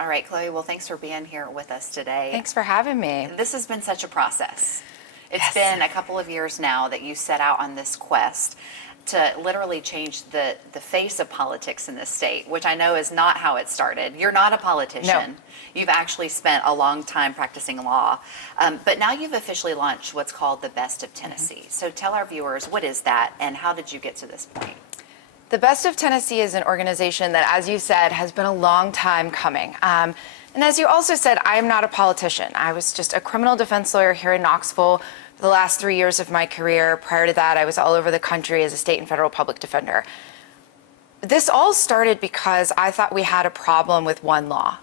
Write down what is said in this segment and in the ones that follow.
All right, Chloe, well, thanks for being here with us today. Thanks for having me. This has been such a process. It's Yes. been a couple of years now that you set out on this quest to literally change the face of politics in this state, which I know is not how it started. You're not a politician. No. You've actually spent a long time practicing law. But now you've officially launched what's called the Best of Tennessee. So tell our viewers, what is that and how did you get to this point? The Best of Tennessee is an organization that, as you said, has been a long time coming. And as you also said, I am not a politician. I was just a criminal defense lawyer here in Knoxville for the last 3 years of my career. Prior to that, I was all over the country as a state and federal public defender. This all started because I thought we had a problem with one law.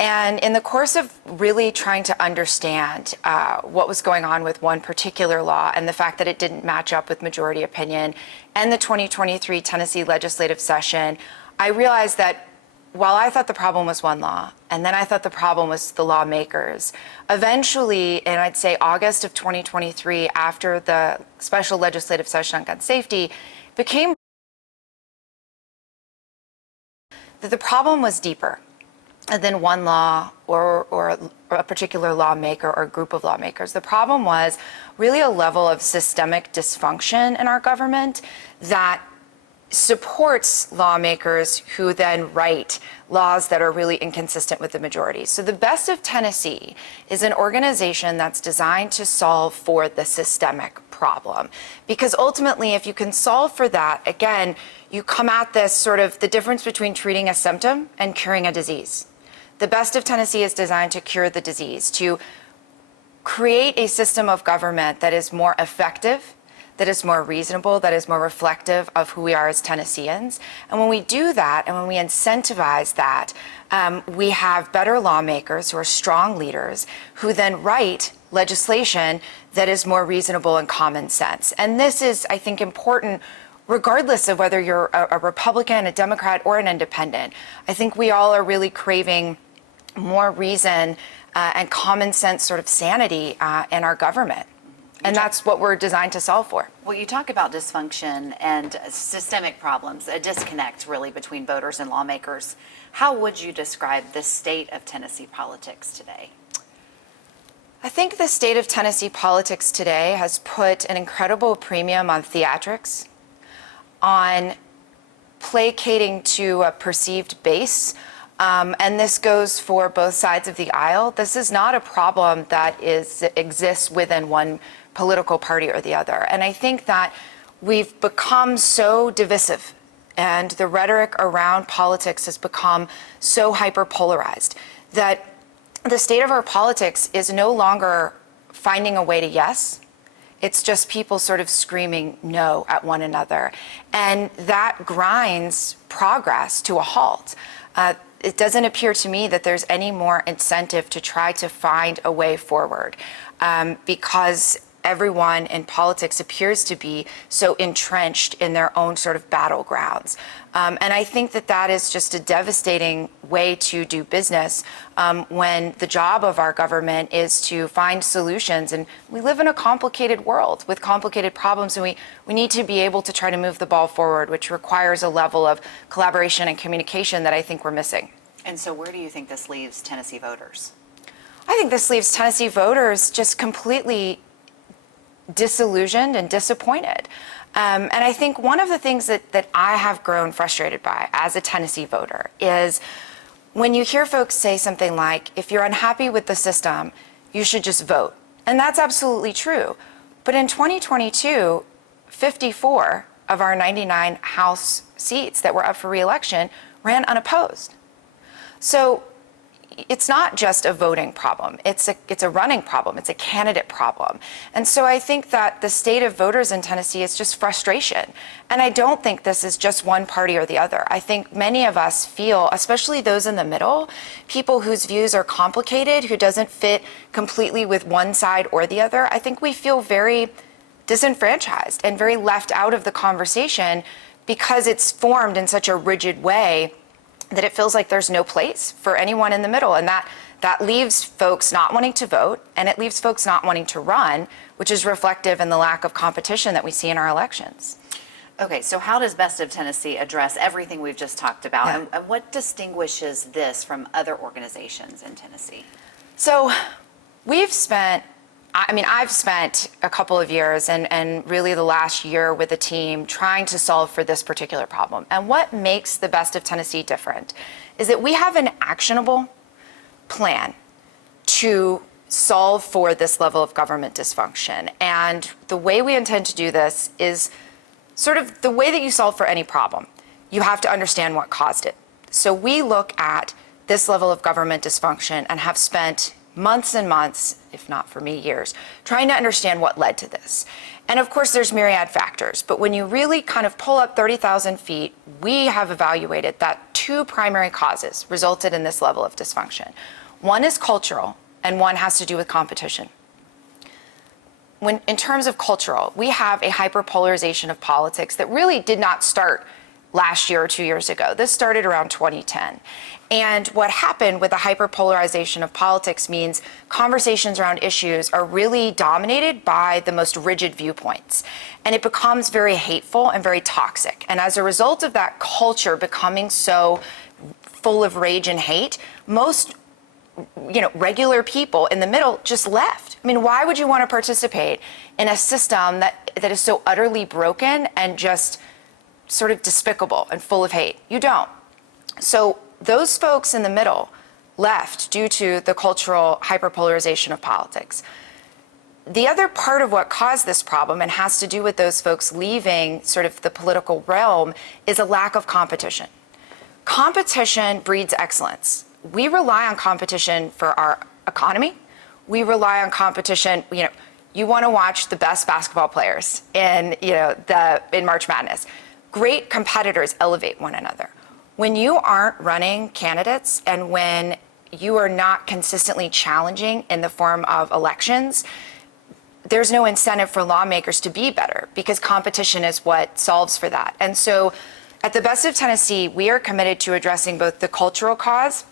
And in the course of really trying to understand what was going on with one particular law and the fact that it didn't match up with majority opinion and the 2023 Tennessee legislative session, I realized that while I thought the problem was one law, and then I thought the problem was the lawmakers, eventually, in I'd say August of 2023, after the special legislative session on gun safety, became that the problem was deeper than one law or a particular lawmaker or group of lawmakers. The problem was really a level of systemic dysfunction in our government that supports lawmakers who then write laws that are really inconsistent with the majority. So the Best of Tennessee is an organization that's designed to solve for the systemic problem. Because ultimately, if you can solve for that, again, you come at this sort of the difference between treating a symptom and curing a disease. The Best of Tennessee is designed to cure the disease, to create a system of government that is more effective, that is more reasonable, that is more reflective of who we are as Tennesseans. And when we do that, and when we incentivize that, we have better lawmakers who are strong leaders who then write legislation that is more reasonable and common sense. And this is, I think, important regardless of whether you're a Republican, a Democrat, or an independent. I think we all are really craving more reason and common sense sort of sanity in our government. And that's what we're designed to solve for. Well, you talk about dysfunction and systemic problems, a disconnect really between voters and lawmakers. How would you describe the state of Tennessee politics today? I think the state of Tennessee politics today has put an incredible premium on theatrics, on placating to a perceived base. And this goes for both sides of the aisle. This is not a problem that exists within one political party or the other. And I think that we've become so divisive and the rhetoric around politics has become so hyper-polarized that the state of our politics is no longer finding a way to yes. It's just people sort of screaming no at one another. And that grinds progress to a halt. It doesn't appear to me that there's any more incentive to try to find a way forward because everyone in politics appears to be so entrenched in their own sort of battlegrounds. And I think that that is just a devastating way to do business when the job of our government is to find solutions. And we live in a complicated world with complicated problems, and we need to be able to try to move the ball forward, which requires a level of collaboration and communication that I think we're missing. And so where do you think this leaves Tennessee voters? I think this leaves Tennessee voters just completely disillusioned and disappointed. And I think one of the things that I have grown frustrated by as a Tennessee voter is when you hear folks say something like, if you're unhappy with the system, you should just vote. And that's absolutely true. But in 2022, 54 of our 99 House seats that were up for re-election ran unopposed. So it's not just a voting problem. It's a running problem. It's a candidate problem. And so I think that the state of voters in Tennessee is just frustration. And I don't think this is just one party or the other. I think many of us feel, especially those in the middle, people whose views are complicated, who doesn't fit completely with one side or the other, I think we feel very disenfranchised and very left out of the conversation because it's formed in such a rigid way that it feels like there's no place for anyone in the middle. And that leaves folks not wanting to vote, and it leaves folks not wanting to run, which is reflective in the lack of competition that we see in our elections. Okay, so how does Best of Tennessee address everything we've just talked about? Yeah. And what distinguishes this from other organizations in Tennessee? So I've spent a couple of years and really the last year with a team trying to solve for this particular problem. And what makes the Best of Tennessee different is that we have an actionable plan to solve for this level of government dysfunction. And the way we intend to do this is sort of the way that you solve for any problem. You have to understand what caused it. So we look at this level of government dysfunction and have spent months and months, if not for me, years, trying to understand what led to this. And of course, there's myriad factors, but when you really kind of pull up 30,000 feet, we have evaluated that two primary causes resulted in this level of dysfunction. One is cultural, and one has to do with competition. In terms of cultural, we have a hyperpolarization of politics that really did not start last year or 2 years ago. This started around 2010. And what happened with the hyperpolarization of politics means conversations around issues are really dominated by the most rigid viewpoints. And it becomes very hateful and very toxic. And as a result of that culture becoming so full of rage and hate, most regular people in the middle just left. I mean, why would you want to participate in a system that is so utterly broken and just sort of despicable and full of hate? You don't. So those folks in the middle left due to the cultural hyperpolarization of politics. The other part of what caused this problem and has to do with those folks leaving sort of the political realm is a lack of competition. Competition breeds excellence. We rely on competition for our economy. We rely on competition. You want to watch the best basketball players in March Madness. Great competitors elevate one another. When you aren't running candidates and when you are not consistently challenging in the form of elections, there's no incentive for lawmakers to be better because competition is what solves for that. And so at the Best of Tennessee, we are committed to addressing both the cultural cause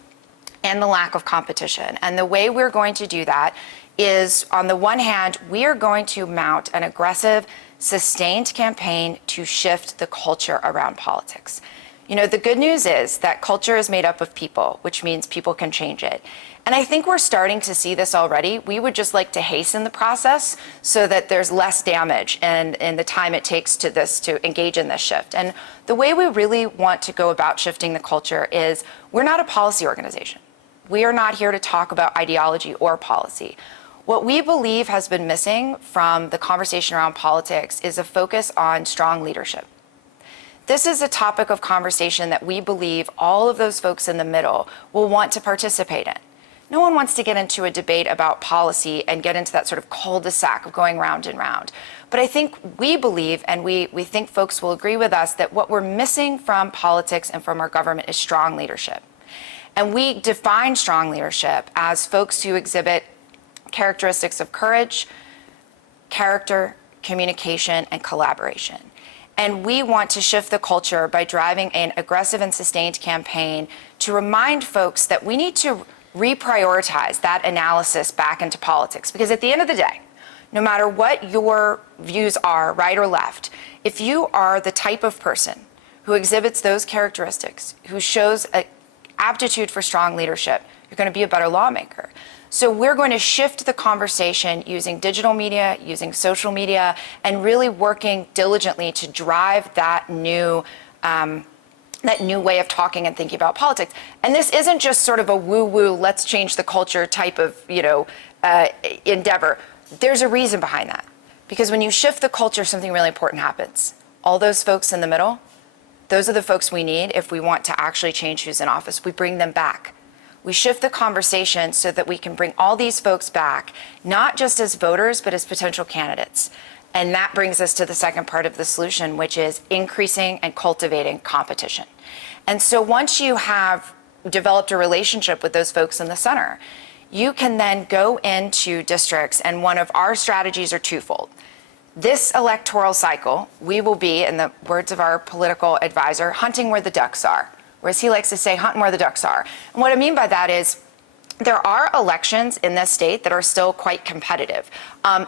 and the lack of competition. And the way we're going to do that is, on the one hand, we are going to mount an aggressive, sustained campaign to shift the culture around politics. The good news is that culture is made up of people, which means people can change it. And I think we're starting to see this already. We would just like to hasten the process so that there's less damage in the time it takes to engage in this shift. And the way we really want to go about shifting the culture is we're not a policy organization. We are not here to talk about ideology or policy. What we believe has been missing from the conversation around politics is a focus on strong leadership. This is a topic of conversation that we believe all of those folks in the middle will want to participate in. No one wants to get into a debate about policy and get into that sort of cul-de-sac of going round and round. But I think we believe, and we think folks will agree with us, that what we're missing from politics and from our government is strong leadership. And we define strong leadership as folks who exhibit characteristics of courage, character, communication, and collaboration. And we want to shift the culture by driving an aggressive and sustained campaign to remind folks that we need to reprioritize that analysis back into politics. Because at the end of the day, no matter what your views are, right or left, if you are the type of person who exhibits those characteristics, who shows an aptitude for strong leadership, you're going to be a better lawmaker. So we're going to shift the conversation using digital media, using social media, and really working diligently to drive that new way of talking and thinking about politics. And this isn't just sort of a woo-woo, let's change the culture type of, endeavor. There's a reason behind that. Because when you shift the culture, something really important happens. All those folks in the middle, those are the folks we need if we want to actually change who's in office. We bring them back. We shift the conversation so that we can bring all these folks back, not just as voters, but as potential candidates. And that brings us to the second part of the solution, which is increasing and cultivating competition. And so once you have developed a relationship with those folks in the center, you can then go into districts, and one of our strategies are twofold. This electoral cycle, we will be, in the words of our political advisor, hunting where the ducks are. Or as he likes to say, hunting where the ducks are. And what I mean by that is there are elections in this state that are still quite competitive.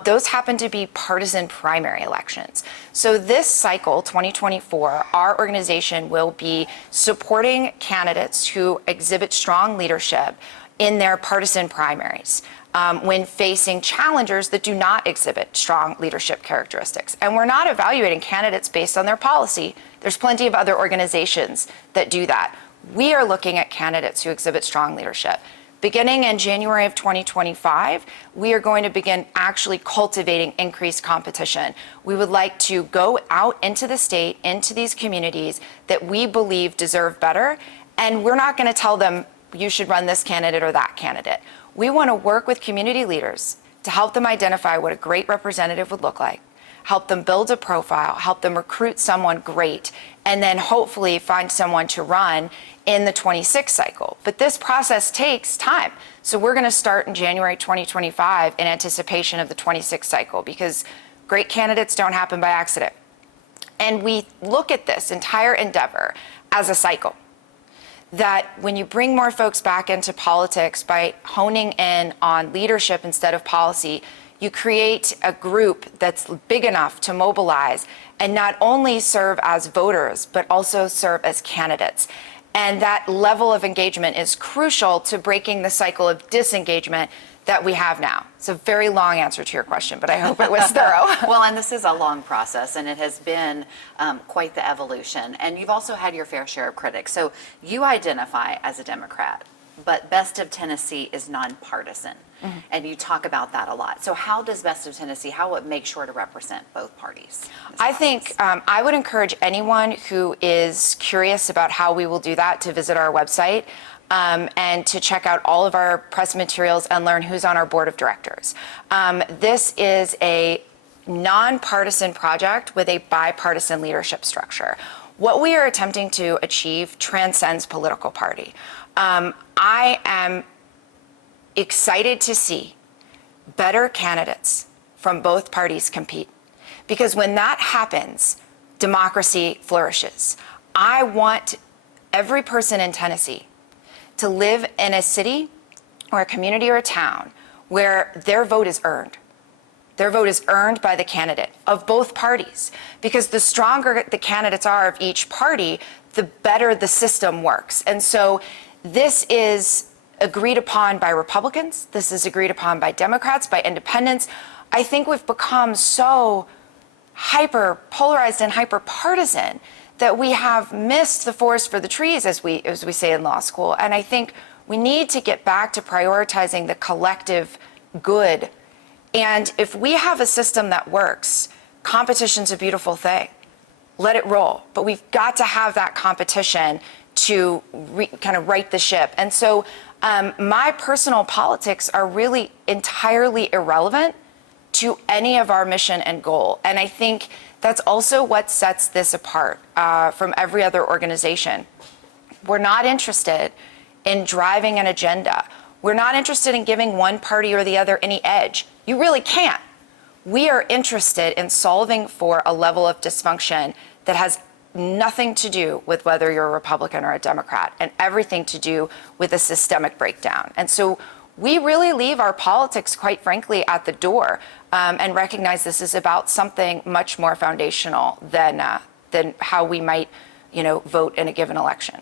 Those happen to be partisan primary elections. So this cycle, 2024, our organization will be supporting candidates who exhibit strong leadership in their partisan primaries when facing challengers that do not exhibit strong leadership characteristics. And we're not evaluating candidates based on their policy. There's plenty of other organizations that do that. We are looking at candidates who exhibit strong leadership. Beginning in January of 2025, we are going to begin actually cultivating increased competition. We would like to go out into the state, into these communities that we believe deserve better, and we're not going to tell them you should run this candidate or that candidate. We want to work with community leaders to help them identify what a great representative would look like, help them build a profile, help them recruit someone great, and then hopefully find someone to run in the 26 cycle. But this process takes time. So we're going to start in January 2025 in anticipation of the 26 cycle, because great candidates don't happen by accident. And we look at this entire endeavor as a cycle. That when you bring more folks back into politics by honing in on leadership instead of policy, you create a group that's big enough to mobilize and not only serve as voters, but also serve as candidates. And that level of engagement is crucial to breaking the cycle of disengagement that we have now. It's a very long answer to your question, but I hope it was thorough. Well, and this is a long process, and it has been quite the evolution. And you've also had your fair share of critics. So you identify as a Democrat, but Best of Tennessee is nonpartisan. Mm-hmm. And you talk about that a lot. So how does Best of Tennessee, how would it make sure to represent both parties? I think I would encourage anyone who is curious about how we will do that to visit our website and to check out all of our press materials and learn who's on our board of directors. This is a nonpartisan project with a bipartisan leadership structure. What we are attempting to achieve transcends political party. I am excited to see better candidates from both parties compete, because when that happens, democracy flourishes. I want every person in Tennessee to live in a city or a community or a town where their vote is earned. Their vote is earned by the candidate of both parties, because the stronger the candidates are of each party, the better the system works. And so this is agreed upon by Republicans. This is agreed upon by Democrats, by independents. I think we've become so hyper polarized and hyper partisan that we have missed the forest for the trees, as we say in law school. And I think we need to get back to prioritizing the collective good. And if we have a system that works, competition's a beautiful thing. Let it roll. But we've got to have that competition to kind of right the ship. And so my personal politics are really entirely irrelevant to any of our mission and goal. And I think that's also what sets this apart from every other organization. We're not interested in driving an agenda. We're not interested in giving one party or the other any edge. You really can't. We are interested in solving for a level of dysfunction that has nothing to do with whether you're a Republican or a Democrat, and everything to do with a systemic breakdown. And so we really leave our politics, quite frankly, at the door and recognize this is about something much more foundational than how we might, vote in a given election.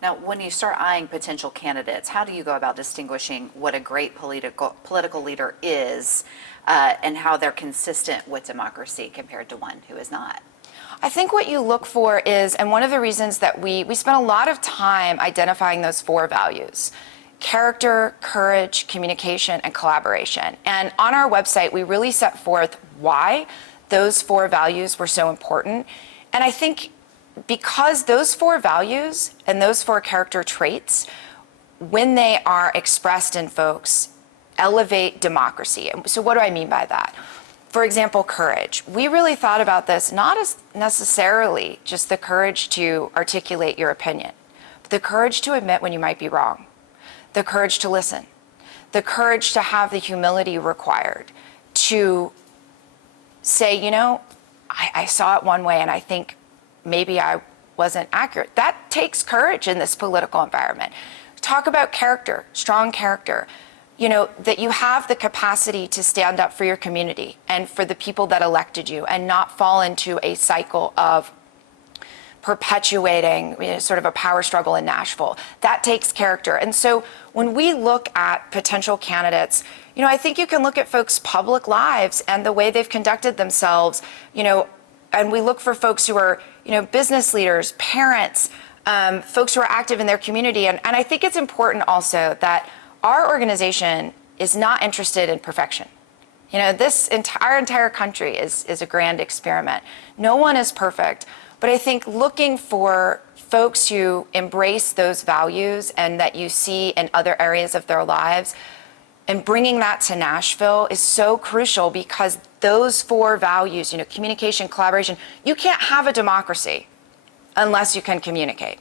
Now, when you start eyeing potential candidates, how do you go about distinguishing what a great political leader is and how they're consistent with democracy compared to one who is not? I think what you look for is, and one of the reasons that we spent a lot of time identifying those 4 values: character, courage, communication, and collaboration. And on our website, we really set forth why those 4 values were so important. And I think because those 4 values and those 4 character traits, when they are expressed in folks, elevate democracy. So what do I mean by that? For example, courage. We really thought about this not as necessarily just the courage to articulate your opinion, but the courage to admit when you might be wrong, the courage to listen, the courage to have the humility required to say, I saw it one way and I think maybe I wasn't accurate. That takes courage in this political environment. talk about character, strong character. That you have the capacity to stand up for your community and for the people that elected you and not fall into a cycle of perpetuating sort of a power struggle in Nashville. That takes character. And so when we look at potential candidates, I think you can look at folks' public lives and the way they've conducted themselves, and we look for folks who are, business leaders, parents, folks who are active in their community. And I think it's important also that our organization is not interested in perfection. Our entire country is a grand experiment. No one is perfect, but I think looking for folks who embrace those values and that you see in other areas of their lives and bringing that to Nashville is so crucial because those 4 values, communication, collaboration, you can't have a democracy unless you can communicate.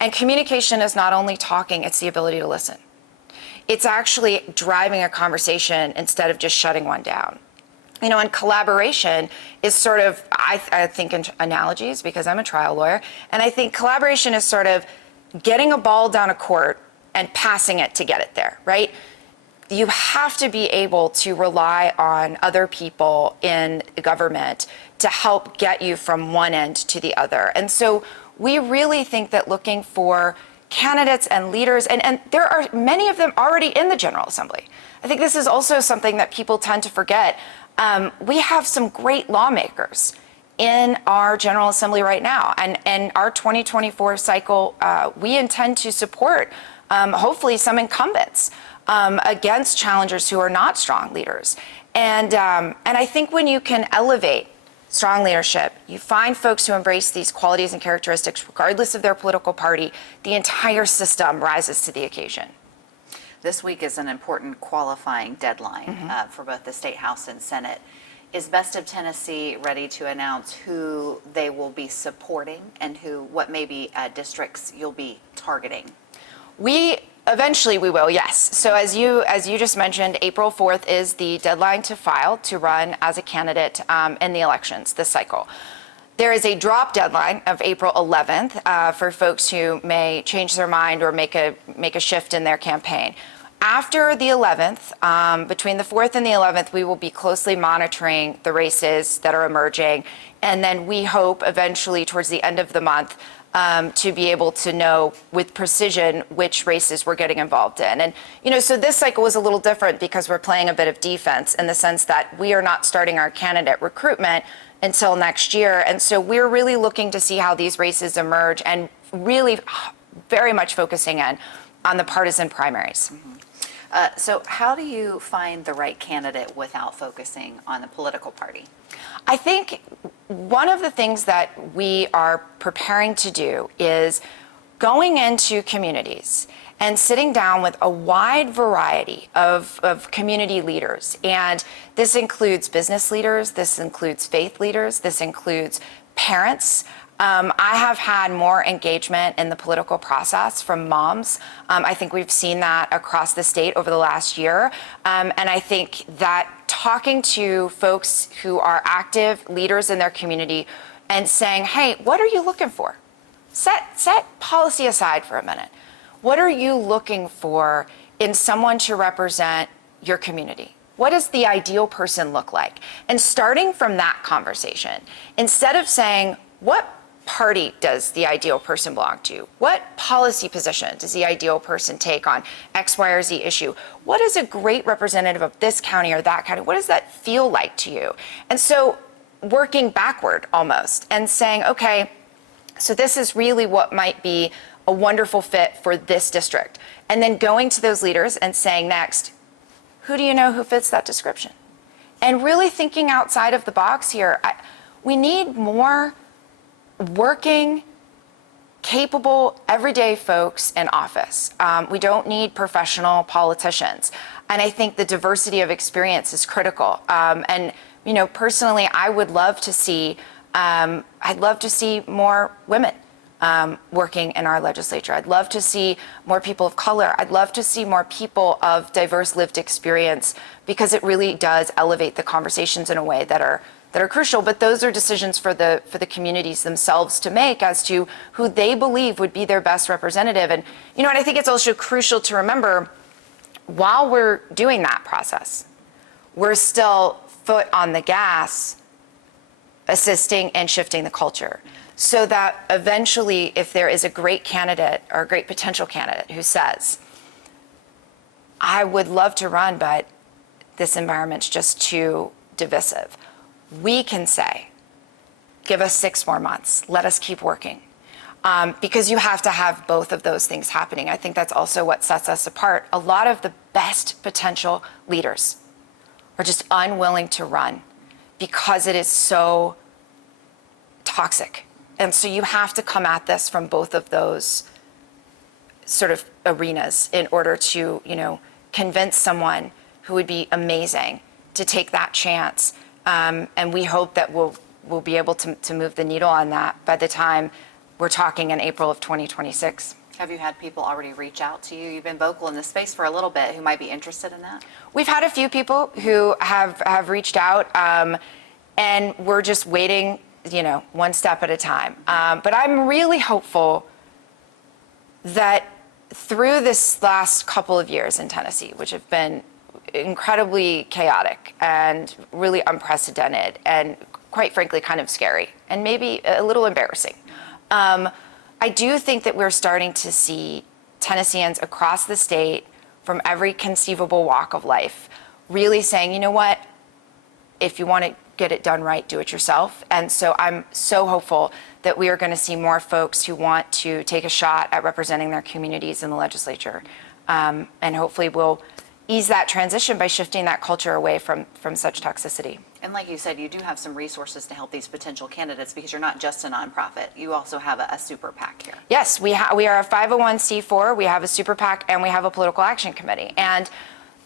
And communication is not only talking, it's the ability to listen. It's actually driving a conversation instead of just shutting one down. And collaboration is sort of, I think in analogies because I'm a trial lawyer, and I think collaboration is sort of getting a ball down a court and passing it to get it there, right? You have to be able to rely on other people in government to help get you from one end to the other. And so we really think that looking for candidates and leaders, and there are many of them already in the General Assembly. I think this is also something that people tend to forget. We have some great lawmakers in our General Assembly right now. And our 2024 cycle, we intend to support, hopefully, some incumbents against challengers who are not strong leaders. And I think when you can elevate strong leadership, you find folks who embrace these qualities and characteristics, regardless of their political party, the entire system rises to the occasion. This week is an important qualifying deadline for both the State House and Senate. Is Best of Tennessee ready to announce who they will be supporting and what maybe districts you'll be targeting? Eventually we will, yes. So as you just mentioned, April 4th is the deadline to file to run as a candidate in the elections this cycle. There is a drop deadline of April 11th for folks who may change their mind or make a shift in their campaign. After the 11th, between the 4th and the 11th, we will be closely monitoring the races that are emerging. And then we hope eventually towards the end of the month to be able to know with precision which races we're getting involved in. And, so this cycle was a little different because we're playing a bit of defense in the sense that we are not starting our candidate recruitment until next year. And so we're really looking to see how these races emerge and really very much focusing in on the partisan primaries. So how do you find the right candidate without focusing on the political party? I think one of the things that we are preparing to do is going into communities and sitting down with a wide variety of community leaders. And this includes business leaders, this includes faith leaders, this includes parents. I have had more engagement in the political process from moms. I think we've seen that across the state over the last year. And I think that talking to folks who are active leaders in their community and saying, hey, what are you looking for? Set policy aside for a minute. What are you looking for in someone to represent your community? What does the ideal person look like? And starting from that conversation, instead of saying, what party does the ideal person belong to? What policy position does the ideal person take on X, Y, or Z issue? What is a great representative of this county or that county? What does that feel like to you? And so working backward almost and saying, okay, so this is really what might be a wonderful fit for this district. And then going to those leaders and saying next, who do you know who fits that description? And really thinking outside of the box here. We need more working, capable, everyday folks in office. We don't need professional politicians. And I think the diversity of experience is critical. And, personally, I would love to see, more women working in our legislature. I'd love to see more people of color. I'd love to see more people of diverse lived experience because it really does elevate the conversations in a way that are that are crucial, but those are decisions for the communities themselves to make as to who they believe would be their best representative. And and I think it's also crucial to remember, while we're doing that process, we're still foot on the gas, assisting and shifting the culture, so that eventually, if there is a great candidate or a great potential candidate who says, I would love to run, but this environment's just too divisive, we can say, give us 6 more months, let us keep working. Because you have to have both of those things happening. I think that's also what sets us apart. A lot of the best potential leaders are just unwilling to run because it is so toxic. And so you have to come at this from both of those sort of arenas in order to, convince someone who would be amazing to take that chance. And we hope that we'll be able to move the needle on that by the time we're talking in April of 2026. Have you had people already reach out to you? You've been vocal in this space for a little bit who might be interested in that? We've had a few people who have reached out, and we're just waiting, one step at a time. But I'm really hopeful that through this last couple of years in Tennessee, which have been incredibly chaotic and really unprecedented and quite frankly kind of scary and maybe a little embarrassing, I do think that we're starting to see Tennesseans across the state from every conceivable walk of life really saying, you know what, if you want to get it done right, do it yourself. And so I'm so hopeful that we are going to see more folks who want to take a shot at representing their communities in the legislature. And hopefully we'll ease that transition by shifting that culture away from such toxicity. And like you said, you do have some resources to help these potential candidates because you're not just a nonprofit. You also have a super PAC here. Yes, we are a 501c4, we have a super PAC, and we have a political action committee. And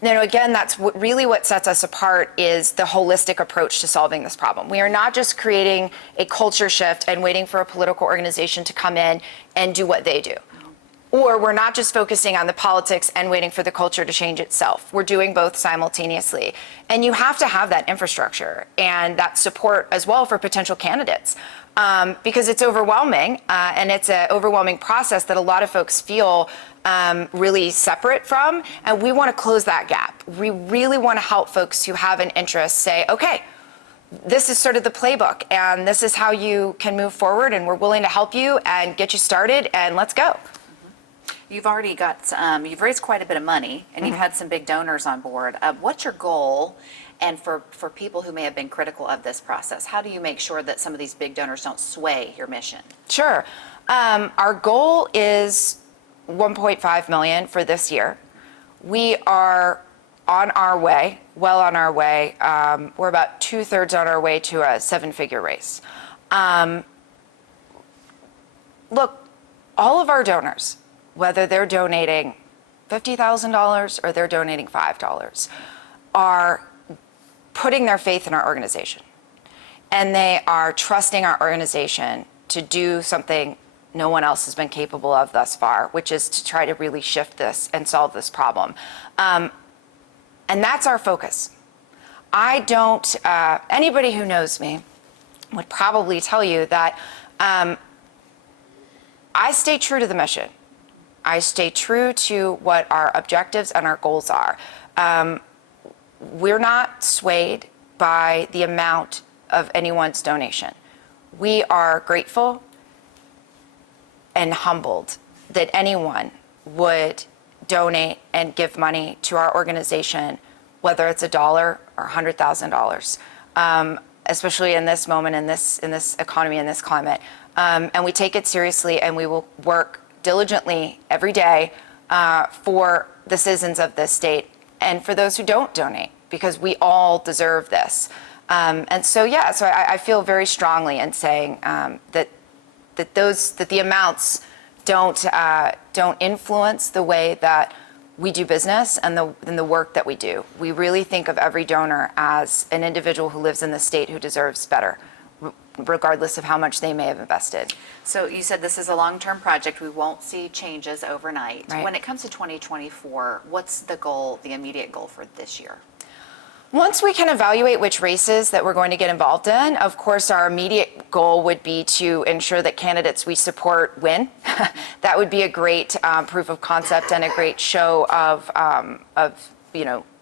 again, that's really what sets us apart is the holistic approach to solving this problem. We are not just creating a culture shift and waiting for a political organization to come in and do what they do. Or we're not just focusing on the politics and waiting for the culture to change itself. We're doing both simultaneously. And you have to have that infrastructure and that support as well for potential candidates. Because it's overwhelming, and it's an overwhelming process that a lot of folks feel really separate from, and we want to close that gap. We really want to help folks who have an interest say, okay, this is sort of the playbook, and this is how you can move forward, and we're willing to help you and get you started, and let's go. You've already got, you've raised quite a bit of money, and you've had some big donors on board. What's your goal? And for people who may have been critical of this process, how do you make sure that some of these big donors don't sway your mission? Sure. Our goal is $1.5 million for this year. We are on our way, well on our way. We're about 2/3 on our way to a 7-figure raise. Look, all of our donors, whether they're donating $50,000 or they're donating $5, are putting their faith in our organization. And they are trusting our organization to do something no one else has been capable of thus far, which is to try to really shift this and solve this problem. And that's our focus. I don't, anybody who knows me would probably tell you that I stay true to the mission. I stay true to what our objectives and our goals are. We're not swayed by the amount of anyone's donation. We are grateful and humbled that anyone would donate and give money to our organization, whether it's $1 or $100,000, especially in this moment, in this economy, in this climate. And we take it seriously, and we will work diligently every day for the citizens of this state and for those who don't donate, because we all deserve this. And so, so I feel very strongly in saying that the amounts don't influence the way that we do business and the work that we do. We really think of every donor as an individual who lives in the state who deserves better, regardless of how much they may have invested. So you said this is a long-term project. We won't see changes overnight. Right. When it comes to 2024, what's the goal, the immediate goal for this year? Once we can evaluate which races that we're going to get involved in, of course, our immediate goal would be to ensure that candidates we support win. That would be a great proof of concept and a great show of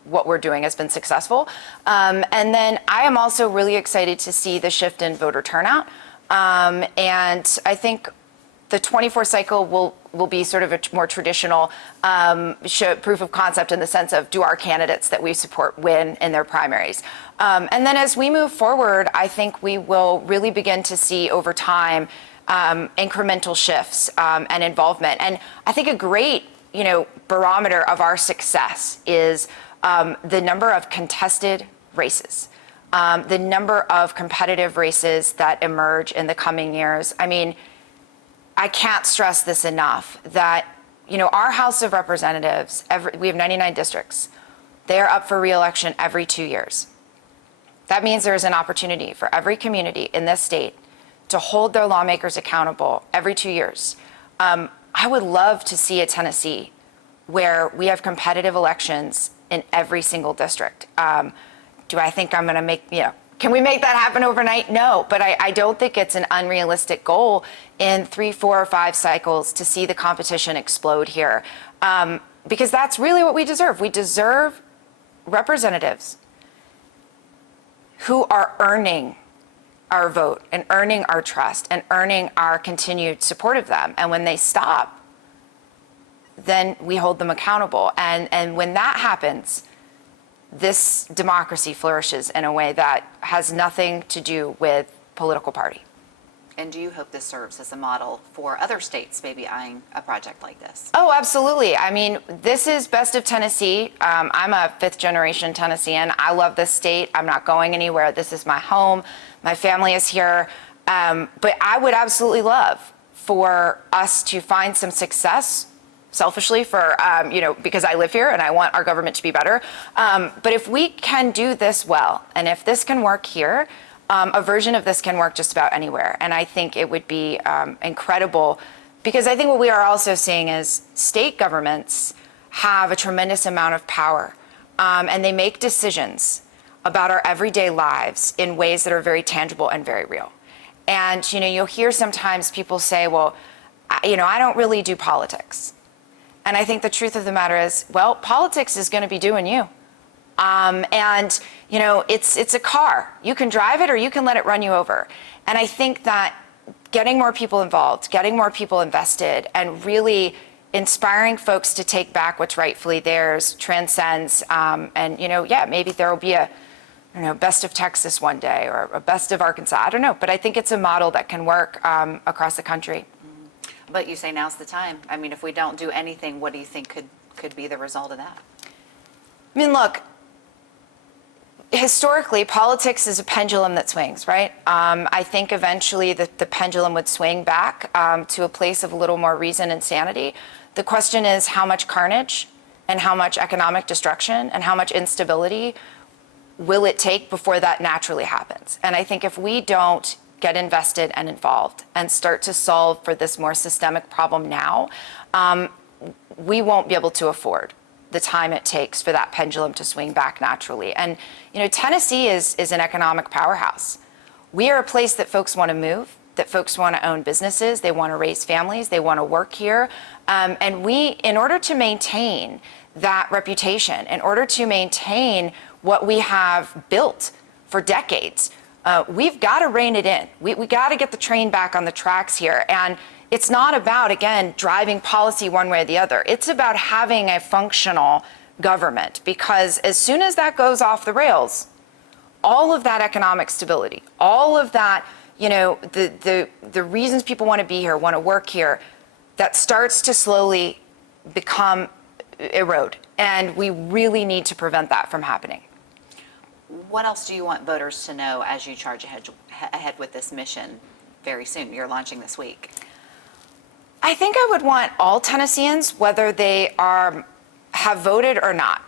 what we're doing has been successful. And then I am also really excited to see the shift in voter turnout. And I think the 24 cycle will be sort of a more traditional proof of concept in the sense of, do our candidates that we support win in their primaries? And then as we move forward, I think we will really begin to see over time incremental shifts and involvement. And I think a great barometer of our success is the number of contested races. The number of competitive races that emerge in the coming years. I mean, I can't stress this enough that, our House of Representatives, we have 99 districts. They are up for re-election every 2 years. That means there is an opportunity for every community in this state to hold their lawmakers accountable every 2 years. I would love to see a Tennessee where we have competitive elections in every single district. Do I think I'm going to make, can we make that happen overnight? No, but I don't think it's an unrealistic goal in 3, 4, or 5 cycles to see the competition explode here. Because that's really what we deserve. We deserve representatives who are earning our vote and earning our trust and earning our continued support of them. And when they stop, then we hold them accountable. And when that happens, this democracy flourishes in a way that has nothing to do with political party. And do you hope this serves as a model for other states maybe eyeing a project like this? Oh, absolutely. I mean, this is best of Tennessee. I'm a 5th generation Tennessean. I love this state. I'm not going anywhere. This is my home. My family is here. But I would absolutely love for us to find some success selfishly for, because I live here and I want our government to be better. But if we can do this well, and if this can work here, a version of this can work just about anywhere. And I think it would be incredible, because I think what we are also seeing is state governments have a tremendous amount of power, and they make decisions about our everyday lives in ways that are very tangible and very real. And, you'll hear sometimes people say, well, I don't really do politics. And I think the truth of the matter is, well, politics is going to be doing you. It's a car. You can drive it or you can let it run you over. And I think that getting more people involved, getting more people invested, and really inspiring folks to take back what's rightfully theirs transcends. Maybe there will be a best of Texas one day or a best of Arkansas. I don't know. But I think it's a model that can work across the country. But you say now's the time. I mean, if we don't do anything, what do you think could be the result of that? I mean, look, historically, politics is a pendulum that swings, right? I think eventually the pendulum would swing back to a place of a little more reason and sanity. The question is how much carnage and how much economic destruction and how much instability will it take before that naturally happens? And I think if we don't get invested and involved and start to solve for this more systemic problem now, we won't be able to afford the time it takes for that pendulum to swing back naturally. And, Tennessee is an economic powerhouse. We are a place that folks want to move, that folks want to own businesses, they want to raise families, they want to work here. And we, in order to maintain that reputation, in order to maintain what we have built for decades, we've got to rein it in. We got to get the train back on the tracks here. And it's not about, again, driving policy one way or the other. It's about having a functional government, because as soon as that goes off the rails, all of that economic stability, all of that, the reasons people want to be here, want to work here, that starts to slowly erode. And we really need to prevent that from happening. What else do you want voters to know as you charge ahead with this mission very soon? You're launching this week. I think I would want all Tennesseans, whether they have voted or not,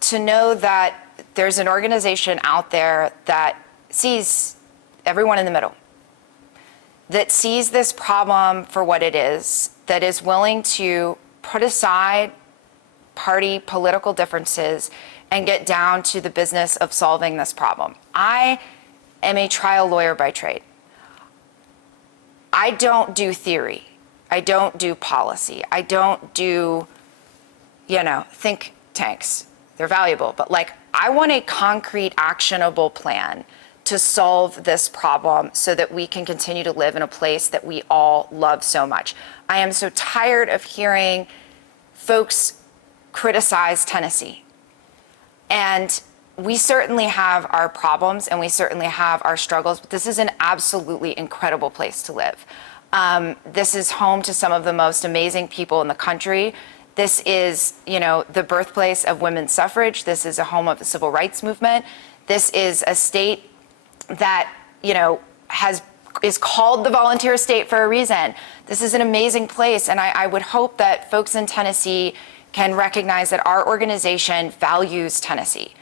to know that there's an organization out there that sees everyone in the middle, that sees this problem for what it is, that is willing to put aside party political differences and get down to the business of solving this problem. I am a trial lawyer by trade. I don't do theory. I don't do policy. I don't do, think tanks. They're valuable, but I want a concrete, actionable plan to solve this problem so that we can continue to live in a place that we all love so much. I am so tired of hearing folks criticize Tennessee. And we certainly have our problems and we certainly have our struggles, but this is an absolutely incredible place to live. This is home to some of the most amazing people in the country. This is, the birthplace of women's suffrage. This is a home of the civil rights movement. This is a state that, is called the volunteer state for a reason. This is an amazing place, and I would hope that folks in Tennessee can recognize that our organization values Tennessee.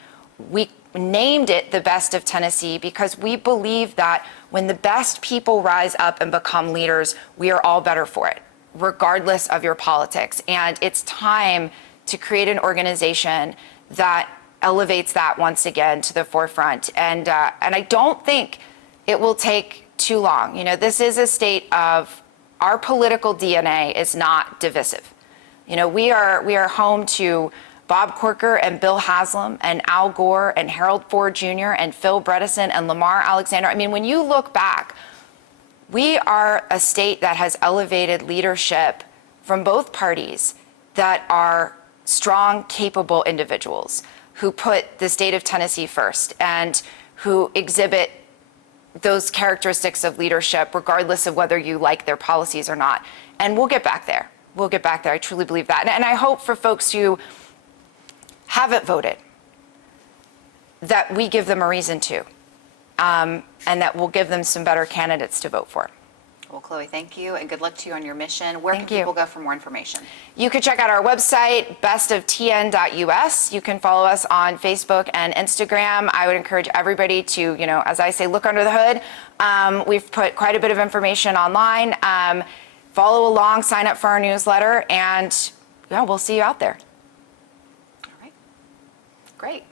We named it the Best of Tennessee because we believe that when the best people rise up and become leaders, we are all better for it, regardless of your politics. And it's time to create an organization that elevates that once again to the forefront. And I don't think it will take too long. This is a state of our political DNA is not divisive. We are home to Bob Corker and Bill Haslam and Al Gore and Harold Ford Jr. and Phil Bredesen and Lamar Alexander. I mean, when you look back, we are a state that has elevated leadership from both parties that are strong, capable individuals who put the state of Tennessee first and who exhibit those characteristics of leadership, regardless of whether you like their policies or not. And we'll get back there. We'll get back there. I truly believe that. And I hope for folks who haven't voted that we give them a reason to, and that we'll give them some better candidates to vote for. Well, Chloe, thank you, and good luck to you on your mission. Where can people go for more information? You can check out our website, bestoftn.us. You can follow us on Facebook and Instagram. I would encourage everybody to, as I say, look under the hood. We've put quite a bit of information online. Follow along, sign up for our newsletter, and we'll see you out there. All right. Great.